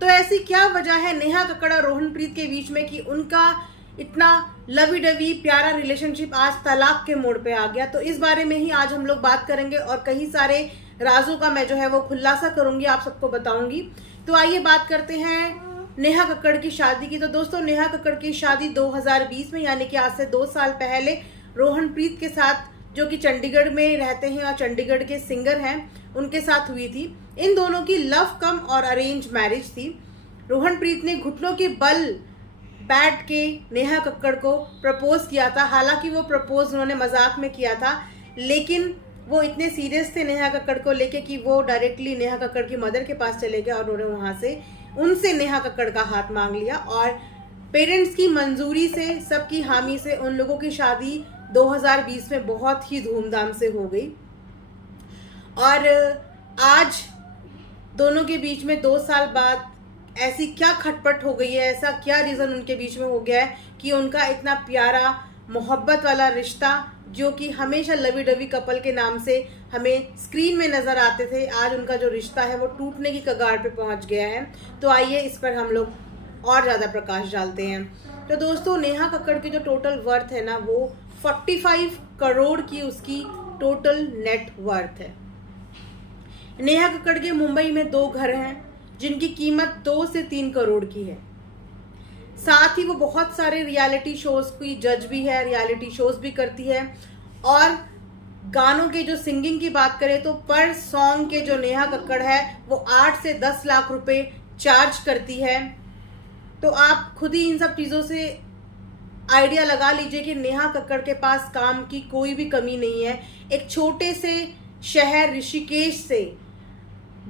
तो ऐसी क्या वजह है नेहा कक्कड़ और रोहनप्रीत के बीच में कि उनका इतना लवी डवी प्यारा रिलेशनशिप आज तलाक के मोड़ पे आ गया। तो इस बारे में ही आज हम लोग बात करेंगे और कई सारे राजों का मैं जो है वो खुलासा करूंगी, आप सबको बताऊंगी। तो आइए बात करते हैं नेहा कक्कड़ की शादी की। तो दोस्तों, नेहा कक्कड़ की शादी 2020 में यानी कि आज से 2 साल पहले रोहनप्रीत के साथ, जो कि चंडीगढ़ में रहते हैं और चंडीगढ़ के सिंगर हैं, उनके साथ हुई थी। इन दोनों की लव कम और अरेंज मैरिज थी। रोहनप्रीत ने घुटनों के बल बैठ के नेहा कक्कड़ को प्रपोज किया था। हालांकि वो प्रपोज उन्होंने मजाक में किया था, लेकिन वो इतने सीरियस थे नेहा कक्कड़ को लेके कि वो डायरेक्टली नेहा कक्कड़ की मदर के पास चले गए और उन्होंने वहां से उनसे नेहा कक्कड़ का हाथ मांग लिया। और पेरेंट्स की मंजूरी से, सबकी हामी से उन लोगों की शादी 2020 में बहुत ही धूमधाम से हो गई। और आज दोनों के बीच में 2 साल बाद ऐसी क्या खटपट हो गई है, ऐसा क्या रीजन उनके बीच में हो गया है कि उनका इतना प्यारा मोहब्बत वाला रिश्ता, जो कि हमेशा लवी डवी कपल के नाम से हमें स्क्रीन में नजर आते थे, आज उनका जो रिश्ता है वो टूटने की कगार पे पहुंच गया है। तो आइए इस पर हम लोग और ज्यादा प्रकाश डालते हैं। तो दोस्तों, नेहा कक्कड़ की जो टोटल वर्थ है ना, वो 45 करोड़ की उसकी टोटल नेट वर्थ है। नेहा कक्कड़ के मुंबई में 2 घर हैं जिनकी कीमत 2 से 3 करोड़ की है। साथ ही वो बहुत सारे रियलिटी शोज की जज भी है, रियलिटी शोज भी करती है। और गानों के जो सिंगिंग की बात करें तो पर सॉन्ग के जो नेहा कक्कड़ है वो 8 से 10 लाख रुपए चार्ज करती है। तो आप खुद ही इन सब चीजों से आइडिया लगा लीजिए कि नेहा कक्कड़ के पास काम की कोई भी कमी नहीं है। एक छोटे से शहर ऋषिकेश से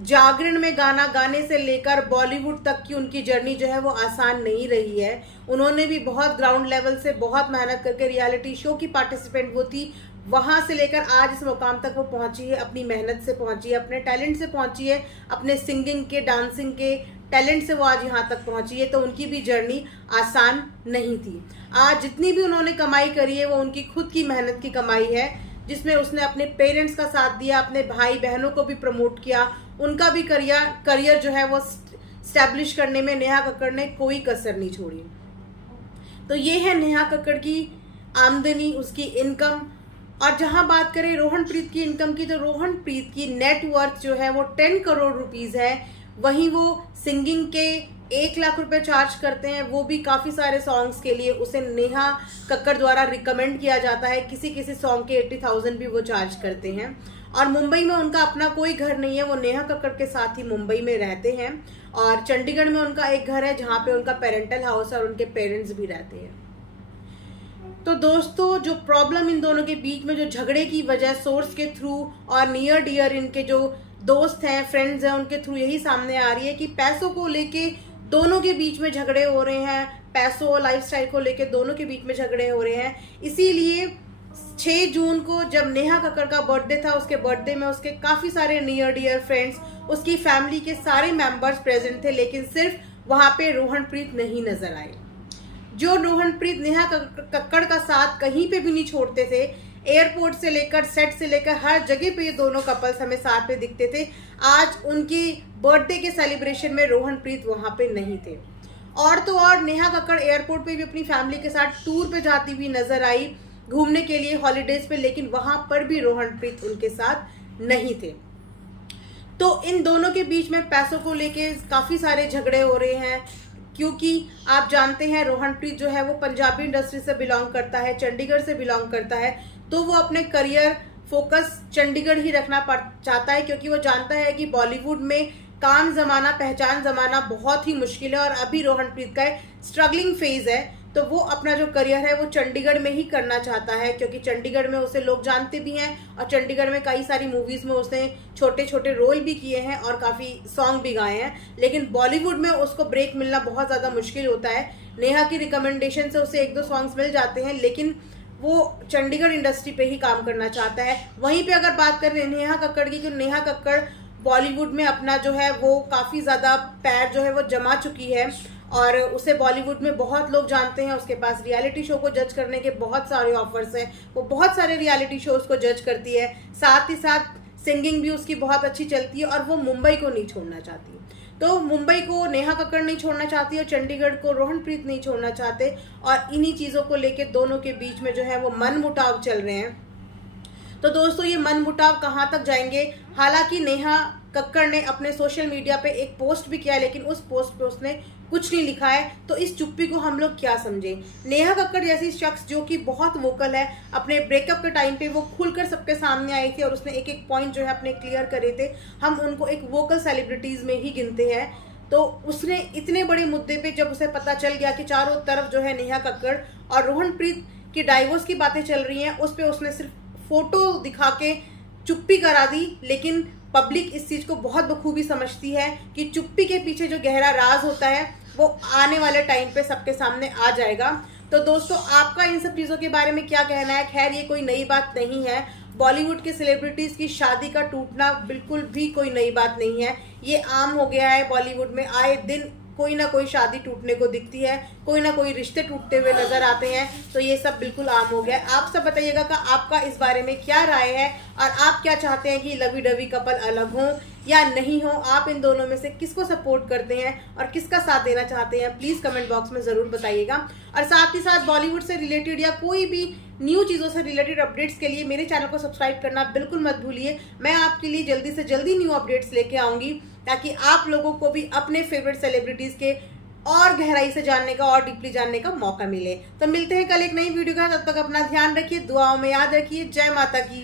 जागरण में गाना गाने से लेकर बॉलीवुड तक की उनकी जर्नी जो है वो आसान नहीं रही है। उन्होंने भी बहुत ग्राउंड लेवल से बहुत मेहनत करके रियलिटी शो की पार्टिसिपेंट वो थी, वहां से लेकर आज इस मुकाम तक वो पहुंची है। अपनी मेहनत से पहुंची है, अपने टैलेंट से पहुंची है, अपने सिंगिंग के, डांसिंग के टैलेंट से वो आज यहाँ तक पहुंची है। तो उनकी भी जर्नी आसान नहीं थी। आज जितनी भी उन्होंने कमाई करी है वो उनकी खुद की मेहनत की कमाई है, जिसमें उसने अपने पेरेंट्स का साथ दिया, अपने भाई बहनों को भी प्रमोट किया। उनका भी करियर जो है वो स्टैब्लिश करने में नेहा कक्कड़ ने कोई कसर नहीं छोड़ी। तो ये है नेहा कक्कड़ की आमदनी, उसकी इनकम। और जहां बात करें रोहनप्रीत की इनकम की, तो रोहनप्रीत की नेट वर्थ जो है वो 10 करोड़ रुपीस है। वहीं वो सिंगिंग के 1 लाख रुपए चार्ज करते हैं, वो भी काफी सारे सॉन्ग्स के लिए उसे नेहा कक्कड़ द्वारा रिकमेंड किया जाता है। किसी किसी सॉन्ग के 80,000 भी वो चार्ज करते हैं। और मुंबई में उनका अपना कोई घर नहीं है, वो नेहा कक्कड़ के साथ ही मुंबई में रहते हैं। और चंडीगढ़ में उनका एक घर है जहां पे उनका पेरेंटल हाउस और उनके पेरेंट्स भी रहते हैं। तो दोस्तों, जो प्रॉब्लम इन दोनों के बीच में, जो झगड़े की वजह सोर्स के थ्रू और नियर डियर इनके जो दोस्त हैं, फ्रेंड्स हैं, उनके थ्रू यही सामने आ रही है कि पैसों को लेके दोनों के बीच में झगड़े हो रहे हैं। पैसों और लाइफस्टाइल को लेके दोनों के बीच में झगड़े हो रहे हैं। इसीलिए 6 जून को जब नेहा कक्कड़ का बर्थडे था, उसके बर्थडे में उसके काफी सारे नियर डियर फ्रेंड्स, उसकी फैमिली के सारे मेंबर्स प्रेजेंट थे, लेकिन सिर्फ वहां पे रोहनप्रीत नहीं नजर आए। जो रोहनप्रीत नेहा कक्कड़ का साथ कहीं पे भी नहीं छोड़ते थे, एयरपोर्ट से लेकर सेट से लेकर हर जगह पे ये दोनों कपल्स हमें साथ में दिखते थे, आज उनकी बर्थडे के सेलिब्रेशन में रोहनप्रीत वहां पे नहीं थे। और तो और नेहा कक्कड़ एयरपोर्ट पे भी अपनी फैमिली के साथ टूर पे जाती हुई नजर आई, घूमने के लिए हॉलीडेज पे, लेकिन वहां पर भी रोहनप्रीत उनके साथ नहीं थे। तो इन दोनों के बीच में पैसों को लेके काफी सारे झगड़े हो रहे हैं, क्योंकि आप जानते हैं रोहनप्रीत जो है वो पंजाबी इंडस्ट्री से बिलोंग करता है, चंडीगढ़ से बिलोंग करता है। तो वो अपने करियर फोकस चंडीगढ़ ही रखना चाहता है, क्योंकि वो जानता है कि बॉलीवुड में काम जमाना, पहचान जमाना बहुत ही मुश्किल है और अभी रोहनप्रीत का स्ट्रगलिंग फेज है। तो वो अपना जो करियर है वो चंडीगढ़ में ही करना चाहता है, क्योंकि चंडीगढ़ में उसे लोग जानते भी हैं और चंडीगढ़ में कई सारी मूवीज में उसने छोटे छोटे रोल भी किए हैं और काफी सॉन्ग भी गाए हैं। लेकिन बॉलीवुड में उसको ब्रेक मिलना बहुत ज्यादा मुश्किल होता है। नेहा की रिकमेंडेशन से उसे 1-2 सॉन्ग्स मिल जाते हैं, लेकिन वो चंडीगढ़ इंडस्ट्री पे ही काम करना चाहता है। वहीं पे अगर बात करें नेहा कक्कड़ की, तो नेहा कक्कड़ बॉलीवुड में अपना जो है वो काफी ज्यादा पैर जो है वो जमा चुकी है और उसे बॉलीवुड में बहुत लोग जानते हैं। उसके पास रियलिटी शो को जज करने के बहुत सारे ऑफर्स हैं, वो बहुत सारे रियलिटी शोज को जज करती है। साथ ही साथ सिंगिंग भी उसकी बहुत अच्छी चलती है और वो मुंबई को नहीं छोड़ना चाहती। तो मुंबई को नेहा कक्कड़ नहीं छोड़ना चाहती और चंडीगढ़ को रोहनप्रीत नहीं छोड़ना चाहते, और इन्हीं चीज़ों को लेके दोनों के बीच में जो है वो मनमुटाव चल रहे हैं। तो दोस्तों ये मनमुटाव कहाँ तक जाएंगे? हालांकि नेहा कक्कड़ ने अपने सोशल मीडिया पे एक पोस्ट भी किया है, लेकिन उस पोस्ट पे उसने कुछ नहीं लिखा है। तो इस चुप्पी को हम लोग क्या समझें? नेहा कक्कड़ जैसी शख्स जो कि बहुत वोकल है, अपने ब्रेकअप के टाइम पे वो खुलकर सबके सामने आई थी और उसने एक एक पॉइंट जो है अपने क्लियर करे थे। हम उनको एक वोकल सेलिब्रिटीज में ही गिनते हैं। तो उसने इतने बड़े मुद्दे पे जब उसे पता चल गया कि चारों तरफ जो है नेहा कक्कड़ और रोहनप्रीत की डाइवोर्स की बातें चल रही हैं, उस पर उसने सिर्फ फोटो दिखा के चुप्पी करा दी। लेकिन पब्लिक इस चीज को बहुत बखूबी समझती है कि चुप्पी के पीछे जो गहरा राज होता है वो आने वाले टाइम पे सबके सामने आ जाएगा। तो दोस्तों आपका इन सब चीजों के बारे में क्या कहना है? खैर ये कोई नई बात नहीं है। बॉलीवुड के सेलिब्रिटीज की शादी का टूटना बिल्कुल भी कोई नई बात नहीं है। ये आम हो गया है। बॉलीवुड में आए दिन कोई ना कोई शादी टूटने को दिखती है, कोई ना कोई रिश्ते टूटते हुए नजर आते हैं। तो ये सब बिल्कुल आम हो गया है। आप सब बताइएगा कि आपका इस बारे में क्या राय है, और आप क्या चाहते हैं कि लवी डवी कपल अलग हो या नहीं हो? आप इन दोनों में से किसको सपोर्ट करते हैं और किसका साथ देना चाहते हैं? प्लीज कमेंट बॉक्स में जरूर बताइएगा। और साथ ही साथ बॉलीवुड से रिलेटेड या कोई भी न्यू चीज़ों से रिलेटेड अपडेट्स के लिए मेरे चैनल को सब्सक्राइब करना बिल्कुल मत भूलिए। मैं आपके लिए जल्दी से जल्दी न्यू अपडेट्स लेके आऊंगी, ताकि आप लोगों को भी अपने फेवरेट सेलिब्रिटीज के और गहराई से जानने का और डीपली जानने का मौका मिले। तो मिलते हैं कल एक नई वीडियो के साथ। तब तक अपना ध्यान रखिए, दुआओं में याद रखिए। जय माता की।